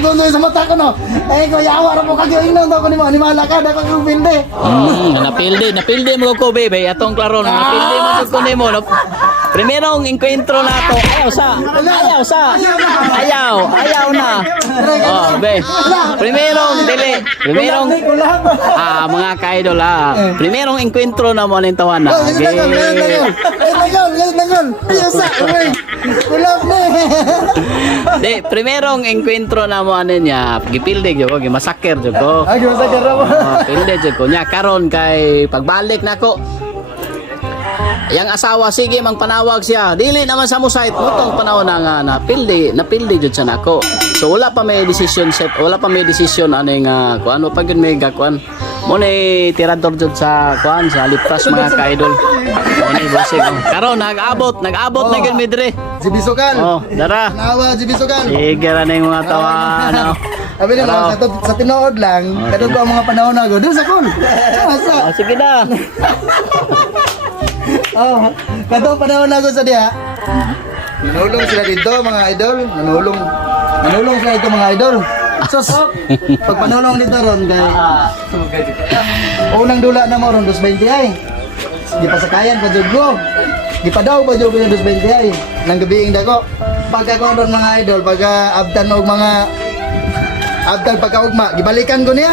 ko doon sa mata ko no. Eh ko yawa ra po kagyo ingnon to ko ni animala ka dako ko pilde. Napildi mo ko baby atong klaro na napildi mo ko nimo no. Primerong encuentro nato. Ayaw na. Oh, be. Primerong mga kaidol Primerong encuentro na mo ning tawana. Nagol. Ayaw sa. Kulap na. Di, primerong encuentro na mo ano niya, gipilde jud ko, gimasaker jud ko. Masakar ra mo. Pilde jud ko nya karon kay pagbalik nako. Yang asawa sige mang panawag siya. Dili naman sa musait mutong panahon na nga napilde jud sa nako. So wala pa may decision ani nga kung ano pa gyud may gakuan. Mo ni tirador jud sa kuan sa Lipras mga kaidol. Mo ni bosig. Karon nag-abot na gyud mi dire. Jibisukan. Oh, dara. Nawa jibisukan. Sige ra na yung mga tawa ano. Abi na sa tinuod lang, kadto ang mga panahon na go. Dun sa kon. Asa? Sige na. Oh, kadto panahon na go sa diha. Nanulong sila dito mga idol, nanulong sila dito mga idol. Sus, pag panulong dito ron kay unang dula na mo ron 220 ay. Di pa sakayan pa jud ko. Di pa daw pa jud ko 220 ay. Nang gabi ing dako. Pagka ko ron mga idol, pagka abdan og mga abdan pagkaugma, gibalikan ko niya.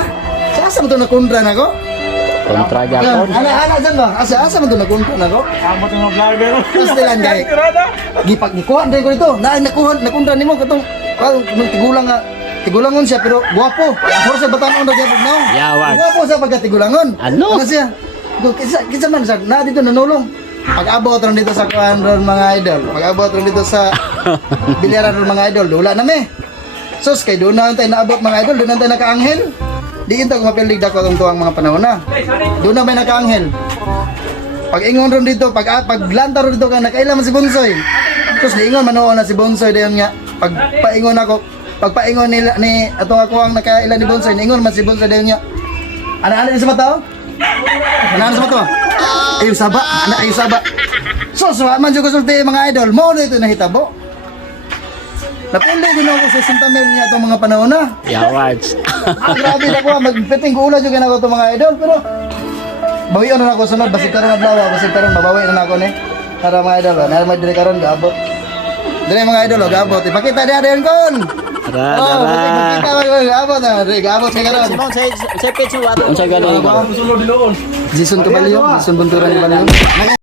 Sa asa mo to nakundra nako? Kontra gyapon. Ana dyan ba? Asa mo to nakundra nako? Amo tong mga vlogger. Pastilan gay. Gikuha din ko dito. Nakundra nimo katong tigulangon siya pero guwapo. Ako sa batanon na gyapon naon. Yawag. Guwapo sa pagkatigulangon. Ano? Siya? Kinsa man sa na dito nanulong. Pag-abot ron dito sa kuan ron mga idol. Pag-abot ron dito sa bilyaran ron mga idol. Dula na me. Sus kay doon na tayo naabot mga idol, doon na tayo nakaanghel. Di kita ko mapilig dako tong tuwang mga panahon na. Doon na may nakaanghel. Pag ingon ron dito, pag lantar ron dito ka nakailan man si Bonsoy. Sus niingon manoon na si Bonsoy dayon nga. Pag paingon nila ni ato ako ang nakailan ni Bonsoy, niingon man si Bonsoy dayon nga. Ana sa mata? Ana sa mata? Ayo saba. Sus man jud ko sulti mga idol, mo dito nahitabo. Napili din ako sa 60 mil niya itong mga panahon na. Yawags. Grabe na ko, magpiting ko ulan yung ginagawa itong mga idol. Pero, bawian na ako sunod. Basig karon adlaw, basig karon mabawi na ako ni. Para mga idol, na dire karon gaabot. Dire mga idol, gaabot. Ipakita dia din kon. Makita gaabot na, gaabot sa karon. Simon say pitch what? Unsa gani? Sulod diloon. Jason Caballo, Jason Bunturan Caballo.